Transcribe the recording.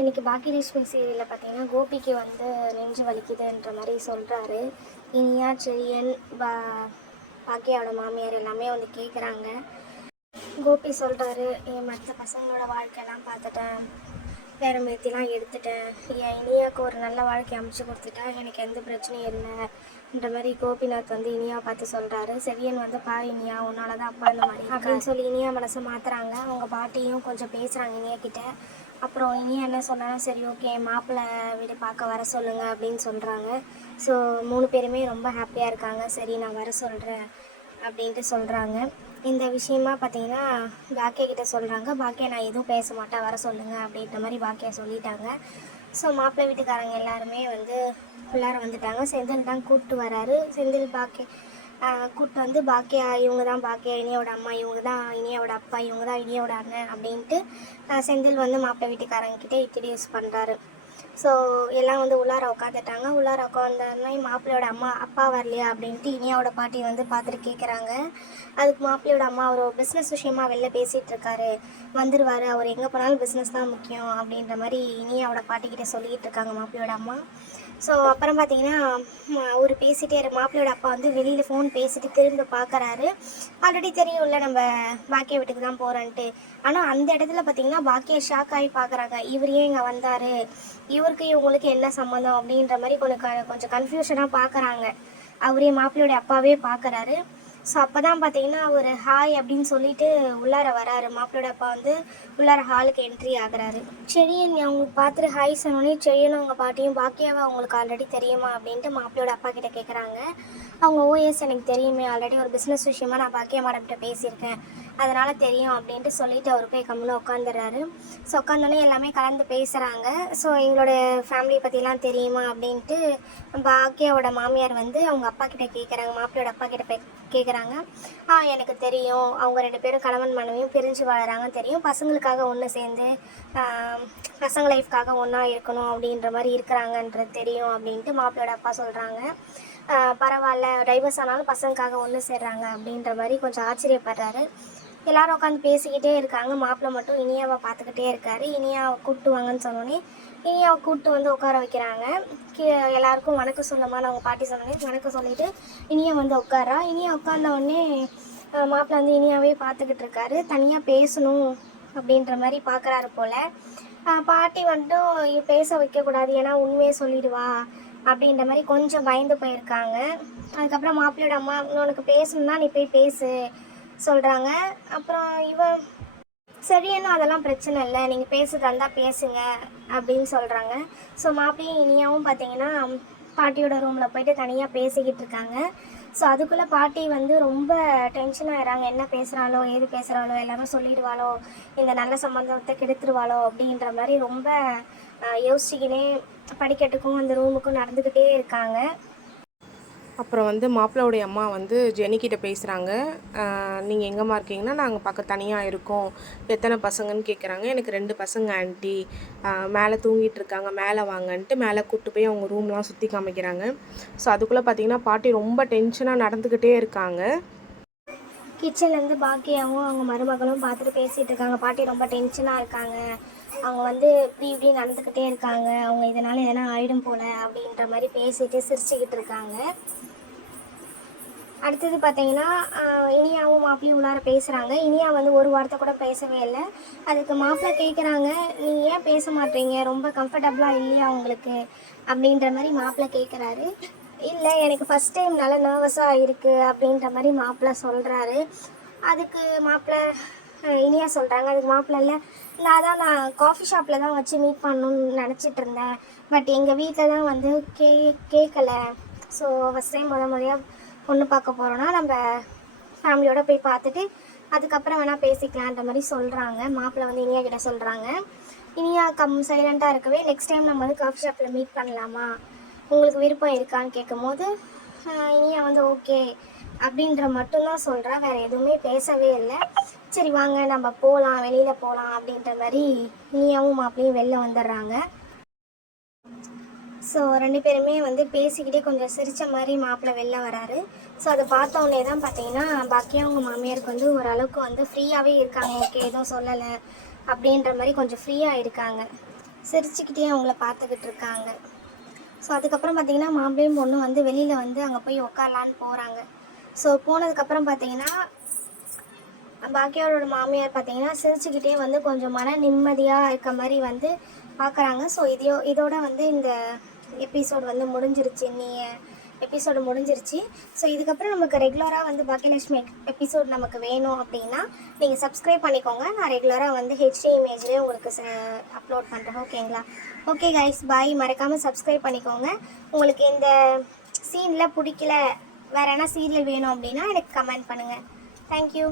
இன்றைக்கி பாக்கியலட்சுமி சீரியலில் பார்த்தீங்கன்னா கோபிக்கு வந்து நெஞ்சு வலிக்குதுன்ற மாதிரி சொல்கிறாரு. இனியா செழியன் பாக்கியாவோட மாமியார் எல்லாமே வந்து கேட்குறாங்க. கோபி சொல்கிறாரு, என் மற்ற பசங்களோட வாழ்க்கையெல்லாம் பார்த்துட்டேன், வேற மேத்திலாம் எடுத்துட்டேன், என் இனியாவுக்கு ஒரு நல்ல வாழ்க்கை அமைச்சு கொடுத்துட்டா எனக்கு எந்த பிரச்சனையும் இல்லைன்ற மாதிரி கோபிநாத் வந்து இனியா பார்த்து சொல்கிறாரு. செவியன் வந்து பா இனியா உன்னால தான் அப்பா இந்த மாதிரி அப்படின்னு சொல்லி இனியா மனசை மாற்றுறாங்க. அவங்க பாட்டியும் கொஞ்சம் பேசுகிறாங்க இனியா கிட்ட. அப்புறம் இனியா என்ன சொன்னாலும் சரி ஓகே மாப்பிள்ளை வீடு பார்க்க வர சொல்லுங்கள் அப்படின்னு சொல்கிறாங்க. ஸோ 3 பேருமே ரொம்ப ஹாப்பியாக இருக்காங்க. சரி நான் வர சொல்கிறேன் அப்படின்ட்டு சொல்கிறாங்க. இந்த விஷயமா பார்த்தீங்கன்னா பாக்கியா கிட்டே சொல்கிறாங்க. பாக்கியா நான் எதுவும் பேச மாட்டேன், வர சொல்லுங்கள் அப்படின்ற மாதிரி பாக்கியா சொல்லிட்டாங்க. ஸோ மாப்பிள்ளை வீட்டுக்காரங்க எல்லாருமே வந்து உள்ளார வந்துட்டாங்க. செந்தில் தான் கூப்பிட்டு வராரு. செந்தில் பாக்கியா கூப்பிட்டு வந்து பாக்கியா இவங்க தான் பாக்கியா இனியோட அம்மா, இவங்க தான் இனியோட அப்பா, இவங்க தான் இனியோட அண்ணன் அப்படின்ட்டு செந்தில் வந்து மாப்பிள்ளை வீட்டுக்காரங்கிட்ட இன்ட்ரடியூஸ் பண்ணுறாரு. ஸோ எல்லாம் வந்து உள்ளார உட்காந்துட்டாங்க. உள்ளார உட்காந்தோடனே மாப்பிள்ளையோட அப்பா வரலையா அப்படின்ட்டு இனியாவோட பாட்டி வந்து பார்த்துட்டு கேட்குறாங்க. அதுக்கு மாப்பிள்ளையோட அம்மா அவர் பிஸ்னஸ் விஷயமா வெளில பேசிகிட்டு இருக்காரு, வந்துடுவார், அவர் எங்கே போனாலும் பிஸ்னஸ் தான் முக்கியம் அப்படின்ற மாதிரி இனியாவோட பாட்டிக்கிட்ட சொல்லிகிட்டு இருக்காங்க மாப்பிள்ளையோட அம்மா. ஸோ அப்புறம் பார்த்தீங்கன்னா அவர் பேசிகிட்டே மாப்பிள்ளையோட அப்பா வந்து வெளியில் ஃபோன் பேசிட்டு திரும்ப பார்க்குறாரு. ஆல்ரெடி தெரியும்ல நம்ம பாக்கியா வீட்டுக்கு தான் போகிறேன்ட்டு. ஆனால் அந்த இடத்துல பார்த்தீங்கன்னா பாக்கியா ஷாக் ஆகி பார்க்குறாங்க. இவர் ஏன் இங்கே வந்தார், இவருக்கு இவங்களுக்கு என்ன சம்மந்தம் அப்படின்ற மாதிரி கொஞ்சம் கன்ஃபியூஷனாக பார்க்குறாங்க. அவரே மாப்பிள்ளையோட அப்பாவே பார்க்குறாரு. ஸோ அப்போ தான் பார்த்தீங்கன்னா அவர் ஹாய் அப்படின்னு சொல்லிட்டு உள்ளார வராரு. மாப்பிள்ளோட அப்பா வந்து உள்ளார ஹாலுக்கு என்ட்ரி ஆகுறாரு. செடியன் அவங்களுக்கு பார்த்துட்டு ஹாய் சொன்னோடனே செடியன் அவங்க பாட்டியும் பாக்கியாவை அவங்களுக்கு ஆல்ரெடி தெரியுமா அப்படின்ட்டு மாப்பிள்ளோட அப்பா கிட்ட கேட்குறாங்க. அவங்க ஓஎஸ் எனக்கு தெரியுமே, ஆல்ரெடி ஒரு பிஸ்னஸ் விஷயமா நான் பாக்கியா மேடம்கிட்ட பேசியிருக்கேன், அதனால் தெரியும் அப்படின்ட்டு சொல்லிவிட்டு அவர் போய் கம்முன்னு உட்காந்துடுறாரு. ஸோ உட்காந்தோடனே எல்லாமே கலந்து பேசுகிறாங்க. ஸோ எங்களோட ஃபேமிலியை பற்றிலாம் தெரியுமா அப்படின்ட்டு பாக்கியாவோட மாமியார் வந்து அவங்க அப்பா கிட்டே கேட்குறாங்க. மாப்பிள்ளையோட அப்பா கிட்ட கேட்குறாங்க. எனக்கு தெரியும், அவங்க 2 பேரும் கணவன் மனைவியும் பிரிஞ்சு வாழறாங்க தெரியும், பசங்களுக்காக ஒன்று சேர்ந்து பசங்க லைஃப்காக ஒன்றா இருக்கணும் அப்படின்ற மாதிரி இருக்கிறாங்கன்றது தெரியும் அப்படின்ட்டு மாப்பிள்ளையோட அப்பா சொல்கிறாங்க. பரவாயில்ல, டைவர்ஸ் ஆனாலும் பசங்களுக்காக ஒன்று சேர்றாங்க அப்படின்ற மாதிரி கொஞ்சம் ஆச்சரியப்படுறாரு. எல்லோரும் உட்காந்து பேசிக்கிட்டே இருக்காங்க. மாப்பிள்ளை மட்டும் இனியாவை பார்த்துக்கிட்டே இருக்காரு. இனியாவை கூப்பிட்டு வாங்கன்னு சொன்னோன்னே இனியாவை கூப்பிட்டு வந்து உட்கார வைக்கிறாங்க. எல்லாருக்கும் வணக்கம் சொல்லமான்னு அவங்க பாட்டி சொன்னோடனே வணக்கம் சொல்லிவிட்டு இனியா வந்து உட்காரா. இனியா உட்கார்ந்தவுடனே மாப்பிள்ளை வந்து இனியாவே பார்த்துக்கிட்டு இருக்காரு. தனியாக பேசணும் அப்படின்ற மாதிரி பார்க்குறாரு போல். பாட்டி வந்துட்டு பேச வைக்கக்கூடாது, ஏன்னா உண்மையை சொல்லிடுவா அப்படின்ற மாதிரி கொஞ்சம் பயந்து போயிருக்காங்க. அதுக்கப்புறம் மாப்பிள்ளையோட அம்மா உனக்கு பேசணுன்னா நீ போய் பேசு சொல்கிறாங்க. அப்புறம் இவன் சரியான அதெல்லாம் பிரச்சனை இல்லை, நீங்கள் பேசுறதா இருந்தால் பேசுங்க அப்படின்னு சொல்கிறாங்க. ஸோ மாப்பிள்ளையும் இனியாவும் பார்த்தீங்கன்னா பாட்டியோட ரூமில் போயிட்டு தனியாக பேசிக்கிட்டு இருக்காங்க. ஸோ அதுக்குள்ளே பாட்டி வந்து ரொம்ப டென்ஷன் ஆகிறாங்க. என்ன பேசுகிறாளோ ஏது பேசுகிறாளோ எல்லாமே சொல்லிடுவாளோ, இந்த நல்ல சம்பந்தத்தை கெடுத்துருவாளோ அப்படின்ற மாதிரி ரொம்ப யோசிச்சுக்கினே படிக்கட்டுக்கும் அந்த ரூமுக்கும் நடந்துக்கிட்டே இருக்காங்க. அப்புறம் வந்து மாப்பிள்ளையோடைய அம்மா வந்து ஜெனிக்கிட்ட பேசுகிறாங்க. நீங்கள் எங்கேம்மா இருக்கீங்கன்னா நாங்கள் தனியாக இருக்கோம், எத்தனை பசங்கன்னு கேட்குறாங்க. எனக்கு 2 பசங்க ஆண்டி, மேலே தூங்கிட்டு இருக்காங்க, மேலே வாங்கன்ட்டு மேலே கூப்பிட்டு போய் அவங்க ரூம்லாம் சுற்றி காமிக்கிறாங்க. ஸோ அதுக்குள்ளே பார்த்தீங்கன்னா பாட்டி ரொம்ப டென்ஷனாக நடந்துக்கிட்டே இருக்காங்க. கிச்சன்லேருந்து பாக்கியாவும் அவங்க மருமகளும் பார்த்துட்டு பேசிகிட்டு இருக்காங்க. பாட்டி ரொம்ப டென்ஷனாக இருக்காங்க, அவங்க வந்து இப்படி நடந்துக்கிட்டே இருக்காங்க, அவங்க இதனால் எதனா ஆயிடும் போல் அப்படின்ற மாதிரி பேசிட்டு சிரிச்சுக்கிட்டு இருக்காங்க. அடுத்தது பார்த்தீங்கன்னா இனியாவும் மாப்பிள்ளையும் உள்ளார பேசுகிறாங்க. இனியா வந்து ஒரு வார்த்தை கூட பேசவே இல்லை. அதுக்கு மாப்பிள்ளை கேட்குறாங்க, நீங்கள் ஏன் பேச மாட்டீங்க, ரொம்ப கம்ஃபர்டபுளாக இல்லையா உங்களுக்கு அப்படின்ற மாதிரி மாப்பிள்ளை கேட்குறாரு. இல்லை எனக்கு ஃபஸ்ட் டைம் நல்லா நர்வஸாக இருக்குது அப்படின்ற மாதிரி மாப்பிள்ளை சொல்கிறாரு. அதுக்கு மாப்பிள்ளை இனியா சொல்கிறாங்க. அதுக்கு மாப்பிள்ளை இல்லை, நான் காஃபி ஷாப்பில் தான் வச்சு மீட் பண்ணணுன்னு நினச்சிட்டு இருந்தேன், பட் எங்கள் வீட்டில் தான் வந்து கேட்கல. ஸோ ஃபஸ்ட் டைம் முறையாக பொண்ணு பார்க்க போகிறோன்னா நம்ம ஃபேமிலியோடு போய் பார்த்துட்டு அதுக்கப்புறம் வேணால் பேசிக்கலான்ற மாதிரி சொல்கிறாங்க. மாப்பிள்ளை வந்து இனியா கிட்ட சொல்கிறாங்க. இனியா சைலண்ட்டாக இருக்கவே நெக்ஸ்ட் டைம் நம்ம வந்து காஃபி ஷாப்பில் மீட் பண்ணலாமா, உங்களுக்கு விருப்பம் இருக்கான்னு கேட்கும்போது இனியா வந்து ஓகே அப்படின்ற மட்டும்தான் சொல்கிறா, வேறு எதுவுமே பேசவே இல்லை. சரி வாங்க நம்ம போகலாம், வெளியில் போகலாம் அப்படின்ற மாதிரி இனியாவும் மாப்பிள்ளையும் வெளில வந்துடுறாங்க. ஸோ 2 பேருமே வந்து பேசிக்கிட்டே கொஞ்சம் சிரித்த மாதிரி மாப்பிள்ளை வெளில வராரு. ஸோ அதை பார்த்தோன்னே தான் பார்த்தீங்கன்னா பாக்கியா அவங்க மாமியாருக்கு வந்து ஓரளவுக்கு வந்து ஃப்ரீயாகவே இருக்காங்க. ஓகே எதுவும் சொல்லலை அப்படின்ற மாதிரி கொஞ்சம் ஃப்ரீயாக இருக்காங்க. சிரிச்சுக்கிட்டே அவங்கள பார்த்துக்கிட்டு இருக்காங்க. ஸோ அதுக்கப்புறம் பார்த்தீங்கன்னா மாப்பிள்ளையும் பொண்ணும் வந்து வெளியில் வந்து அங்கே போய் உக்காரலான்னு போகிறாங்க. ஸோ போனதுக்கப்புறம் பார்த்தீங்கன்னா பாக்கியாவோட மாமியார் பார்த்தீங்கன்னா சிரிச்சுக்கிட்டே வந்து கொஞ்சம் மன நிம்மதியாக இருக்க மாதிரி வந்து பார்க்குறாங்க. ஸோ இதோட வந்து இந்த எபிசோடு வந்து முடிஞ்சிருச்சு. எபிசோடு முடிஞ்சிருச்சு. ஸோ இதுக்கப்புறம் நமக்கு ரெகுலராக வந்து பாக்கியலட்சுமி எபிசோட் நமக்கு வேணும் அப்படின்னா நீங்கள் சப்ஸ்கிரைப் பண்ணிக்கோங்க. நான் ரெகுலராக வந்து ஹெச்டி இமேஜ்லேயே உங்களுக்கு அப்லோட் பண்ணுறேன். ஓகேங்களா? ஓகே கைஸ், பாய். மறக்காமல் சப்ஸ்கிரைப் பண்ணிக்கோங்க. உங்களுக்கு இந்த சீனில் பிடிக்கல, வேறு என்ன சீரியல் வேணும் அப்படின்னா எனக்கு கமெண்ட் பண்ணுங்கள். தேங்க்யூ.